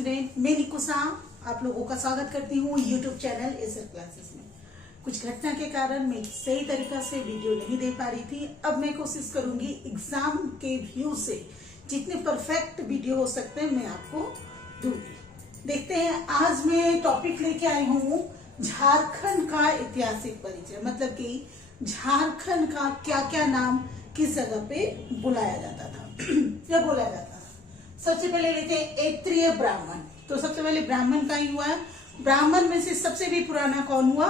Student, मैं निकुसा आप लोगों का स्वागत करती हूँ यूट्यूब चैनल एसर क्लासेस में। कुछ घटना के कारण मैं सही तरीका से वीडियो नहीं दे पा रही थी। अब मैं कोशिश करूंगी एग्जाम के व्यू से जितने परफेक्ट वीडियो हो सकते हैं मैं आपको दूंगी। देखते हैं, आज मैं टॉपिक लेके आई हूँ झारखंड का ऐतिहासिक परिचय, मतलब कि झारखंड का क्या क्या नाम किस जगह पे बुलाया जाता था या बोला जाता था। सबसे पहले लेते हैं ऐत्रेय ब्राह्मण। तो सबसे पहले ब्राह्मण का ही हुआ है। ब्राह्मण में से सबसे भी पुराना कौन हुआ?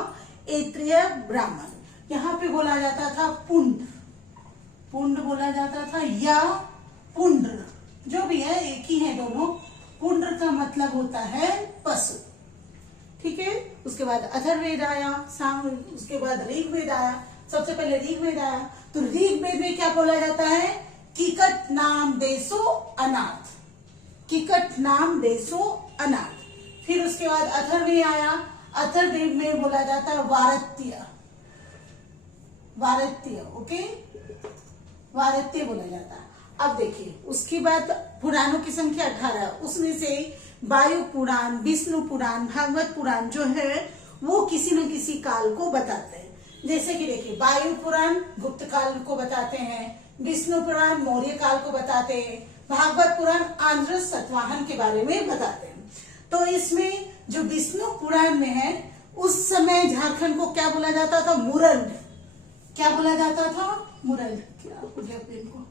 ऐत्रेय ब्राह्मण। यहाँ पे बोला जाता था पुंड, पुंड बोला जाता था या पुंड्र, जो भी है एक ही है दोनों। पुंड्र का मतलब होता है पशु, ठीक है। उसके बाद अथर्ववेद आया, उसके बाद ऋग्वेद आया। सबसे पहले ऋग्वेद आया, तो ऋग्वेद में क्या बोला जाता है? किकट नाम देशो अनाथ, किकट नाम देशो अनाथ। फिर उसके बाद अथर्ववेद आया, अथर्ववेद में बोला जाता है वारत्य, वारत्य, ओके, वारत्य बोला जाता है। अब देखिए, उसके बाद पुराणों की संख्या 18, उसमें से वायु पुराण, विष्णु पुराण, भागवत पुराण जो है वो किसी न किसी काल को बताते हैं। जैसे कि देखिए, वायु पुराण गुप्त काल को बताते हैं, विष्णु पुराण मौर्य काल को बताते हैं, भागवत पुराण आंध्र सतवाहन के बारे में बताते हैं। तो इसमें जो विष्णु पुराण में है, उस समय झारखंड को क्या बोला जाता था? मुरंड। क्या बोला जाता था? मुरंड। क्या हो गया पेन को?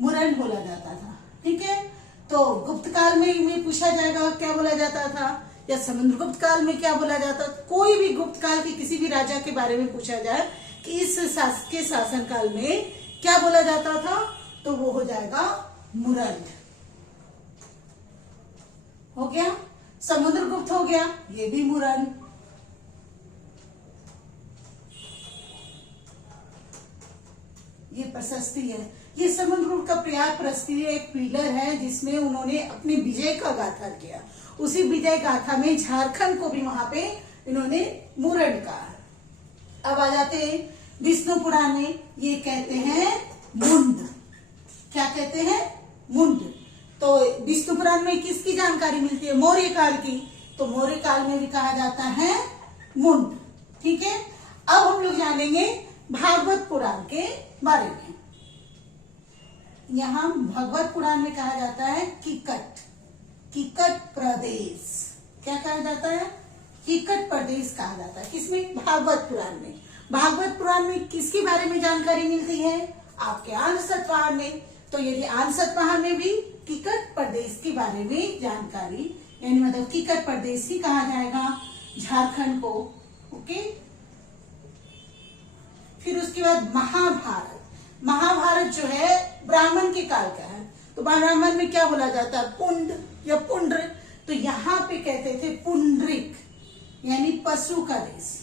मुरंड बोला जाता था, ठीक है। तो गुप्त काल में पूछा जाएगा क्या बोला जाता था, या समुद्रगुप्त काल में क्या बोला जाता था। कोई भी गुप्त काल के किसी भी राजा के बारे में पूछा जाए कि इस के शासन काल में क्या बोला जाता था, तो वो हो जाएगा मुरंड। हो गया। समुद्रगुप्त हो गया, ये भी मुरंड। ये प्रशस्ति है, ये समुद्रगुप्त का प्रयाग प्रशस्ति एक पिलर है जिसमें उन्होंने अपनी विजय का गाथा किया। उसी विजय गाथा में झारखंड को भी वहां पे इन्होंने मुरंड कहा। अब आ जाते हैं विष्णु पुराण में, ये कहते हैं मुंड। क्या कहते हैं? मुंड। तो विष्णु पुराण में किसकी जानकारी मिलती है? मौर्य काल की। तो मौर्य काल में भी कहा जाता है मुंड, ठीक है। अब हम लोग जानेंगे भागवत पुराण के बारे में। यहाँ भागवत पुराण में कहा जाता है किकट, किकट प्रदेश। क्या कहा जाता है? किकट प्रदेश कहा जाता है। किसमें? भागवत पुराण में। भागवत पुराण में किसके बारे में जानकारी मिलती है? आपके आंध्र सतवाहन में। तो यदि आंध्र सतवाहन में भी किकट प्रदेश के बारे में जानकारी, यानी मतलब किकट प्रदेश ही कहा जाएगा झारखंड को, ओके। फिर उसके बाद महाभारत। महाभारत जो है ब्राह्मण के काल का है। तो ब्राह्मण में क्या बोला जाता है? पुंड या पुंड्र। तो यहाँ पे कहते थे पुंडरिक, यानी पशु का देश।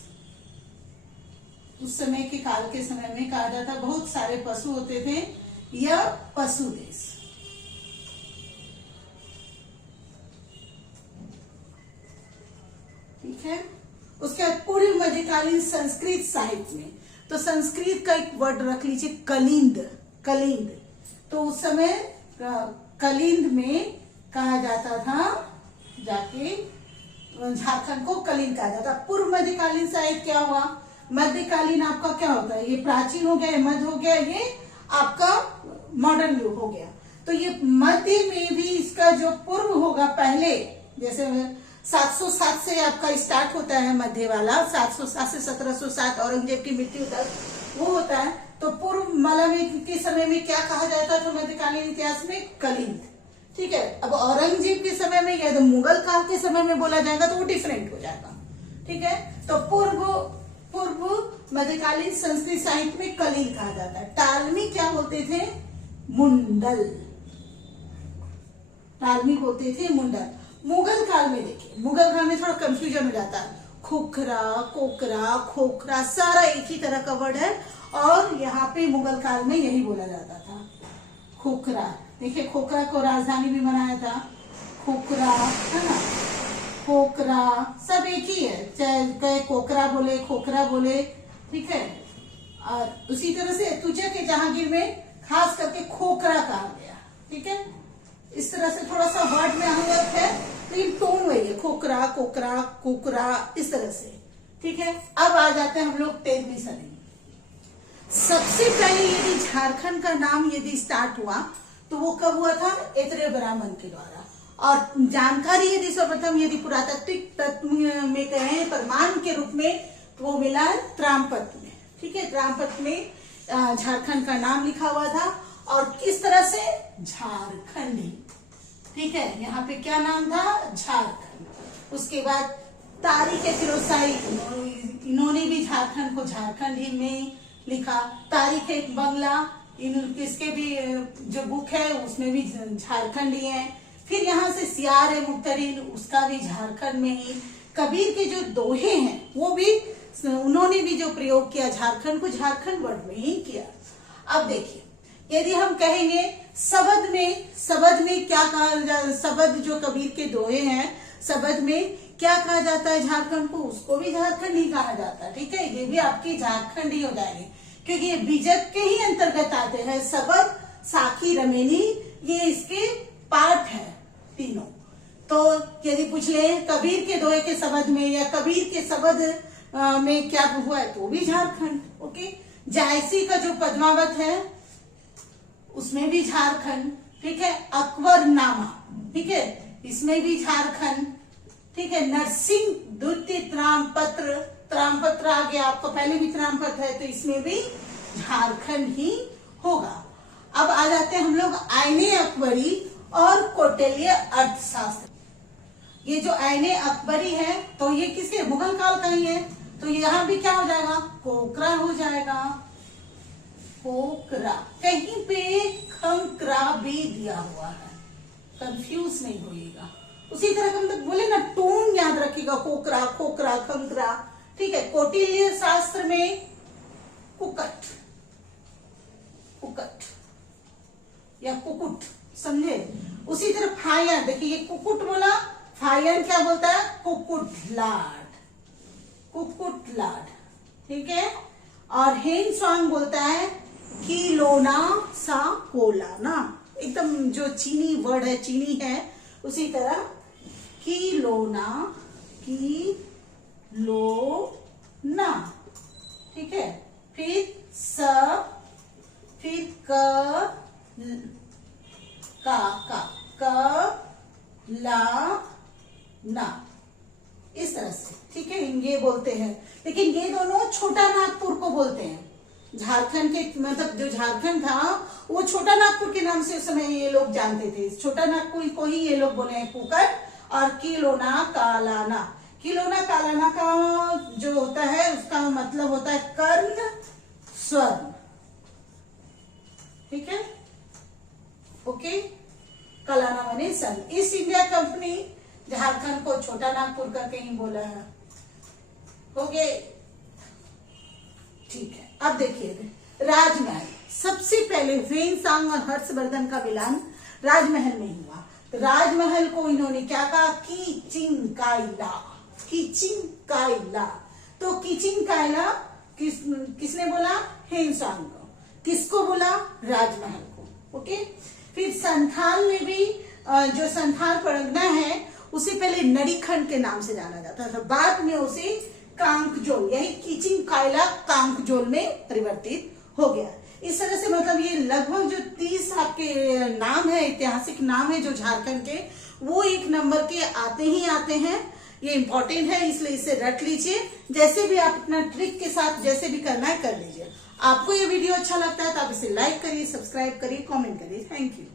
उस समय के काल के समय में कहा जाता, बहुत सारे पशु होते थे, यह पशु देश। ठीक है। उसके बाद पूर्व मध्यकालीन संस्कृत साहित्य में, तो संस्कृत का एक वर्ड रख लीजिए, कलिंद, कलिंद। तो उस समय कलिंद में कहा जाता था, जाके झारखंड को कलिंद कहा जाता। पूर्व मध्यकालीन साहित्य क्या हुआ? मध्यकालीन आपका क्या होता है? ये प्राचीन हो गया, ये मध्य हो गया, ये आपका मॉडर्न युग हो गया। तो ये मध्य में भी इसका जो पूर्व होगा, पहले जैसे 707 से आपका स्टार्ट होता है मध्य वाला, 707 से 1707 औरंगजेब की मृत्यु तक वो होता है। तो पूर्व मलय के समय में क्या कहा जाता था मध्यकालीन इतिहास में? कलिंद, ठीक है। अब औरंगजेब के समय में या तो मुगल काल के समय में बोला जाएगा तो वो डिफरेंट हो जाएगा, ठीक है। तो पूर्व मध्यकालीन संस्कृत साहित्य में कलिंद कहा जाता है। टालमी क्या बोलते थे? मुंडल, टालमी बोलते थे मुंडल। मुगल काल में देखिए, मुगल काल में थोड़ा कंफ्यूजन हो जाता है, खोखरा, कोकरा, खोखरा सारा एक ही तरह का वर्ड है, और यहाँ पे मुगल काल में यही बोला जाता था, खोखरा। देखिए, खोखरा को राजधानी भी बनाया था, खोखरा, है ना, खोखरा सब एक ही है, चाहे कोकरा बोले, खोखरा बोले, ठीक है। और उसी तरह से तुझे के जहांगीर में खास करके खोखरा कहा गया, ठीक है। इस तरह से थोड़ा सा वर्ड में अहमियत है, लेकिन टोन वही है, खोकरा कोकरा कुकरा, इस तरह से। ठीक है, अब आ जाते हैं हम लोग 13वीं सदी। सबसे पहले यदि झारखंड का नाम यदि स्टार्ट हुआ तो वो कब हुआ था? ऐत्रेय ब्राह्मण के द्वारा। और जानकारी यदि सर्वप्रथम यदि पुरातात्विक तत्व में कहें प्रमाण के रूप में तो वो मिला त्रामपत्र में। ठीक है, त्रामपत्र में झारखंड का नाम लिखा हुआ था और किस तरह से? झारखंडी। ठीक है, यहाँ पे क्या नाम था? झारखंड। उसके बाद तारीख फिरोज शाही, इन्होंने भी झारखंड को झारखंड ही में लिखा। तारीख बंगला, इसके भी जो बुक है उसमें भी झारखंड ही है। फिर यहाँ से सियार है मुक्तरीन, उसका भी झारखंड में ही। कबीर के जो दोहे हैं वो भी उन्होंने भी जो प्रयोग किया झारखंड को झारखंड वर्ड में ही किया। अब देखिए, यदि हम कहेंगे शबद में क्या कहा? शबद जो कबीर के दोहे हैं, शबद में क्या कहा जाता है झारखंड को? उसको भी झारखंड ही कहा जाता है। ठीक है, ये भी आपकी झारखंड ही हो जाएंगे क्योंकि ये बीजक के ही अंतर्गत आते हैं। शबद, साखी, रमेनी, ये इसके पार्ट है तीनों। तो यदि पूछ ले कबीर के दोहे के शबद में या कबीर के शबद में क्या हुआ है तो भी झारखंड। ओके, जायसी का जो पद्मावत है उसमें भी झारखंड। ठीक है, अकबरनामा, ठीक है, इसमें भी झारखंड। ठीक है, नरसिंह द्वितीय त्रामपत्र आ गया, आपको पहले भी त्रामपत्र है तो इसमें भी झारखंड ही होगा। अब आ जाते हैं हम लोग आईने अकबरी और कौटिल्य अर्थशास्त्र। ये जो आईने अकबरी है तो ये किसके? मुगल काल का ही है, तो यहाँ भी क्या हो जाएगा? कोकरा हो जाएगा। कोकरा, कहीं पे खंकरा भी दिया हुआ है, कंफ्यूज नहीं होइएगा। उसी तरह का मतलब बोले ना, टोन याद रखिएगा, कोकरा खोकरा खंकरा। ठीक है, कौटिल्य शास्त्र में कुकट या कुकुट, समझे? उसी तरह फायन, देखिए ये कुकुट बोला, फायन क्या बोलता है? कुकुटलाड। ठीक है, और हेन स्वांग बोलता है किलोना सा कोलाना, एकदम जो चीनी वर्ड है, चीनी है, उसी तरह किलोना ठीक है। फिर फिर ना, इस तरह से। ठीक है, ये बोलते हैं, लेकिन ये दोनों छोटा नागपुर को बोलते हैं। झारखंड के मतलब जो झारखंड था वो छोटा नागपुर के नाम से उस समय ये लोग जानते थे। छोटा नागपुर को ही ये लोग बोले हैं कुकट। और किलोना कालाना का जो होता है उसका मतलब होता है कर्ण स्वर्ण। ठीक है, ओके, कालाना माने सन। ईस्ट इंडिया कंपनी झारखंड को छोटा नागपुर करके ही बोला है। हो गए, ठीक है। अब देखिए राजमहल, सबसे पहले ह्वेनसांग और हर्षवर्धन का मिलान राजमहल में हुआ। तो राजमहल को इन्होंने क्या कहा? कीचिंकाइला। तो कीचिंकाइला किसने बोला? ह्वेनसांग को। किसको बोला? राजमहल को। ओके, फिर संथाल में भी जो संथाल परगना है उसे पहले नड़ीखंड के नाम से जाना जाता था, बाद में उसे कांकजोल, यही कीचिंकाइला कांकजोल में परिवर्तित हो गया। इस तरह से मतलब ये लगभग जो 30 आपके नाम है, ऐतिहासिक नाम है जो झारखंड के, वो एक नंबर के आते ही आते हैं। ये इंपॉर्टेंट है, इसलिए इसे रट लीजिए। जैसे भी आप अपना ट्रिक के साथ जैसे भी करना है कर लीजिए। आपको ये वीडियो अच्छा लगता है तो आप इसे लाइक करिए, सब्सक्राइब करिए, कमेंट करिए। Thank you.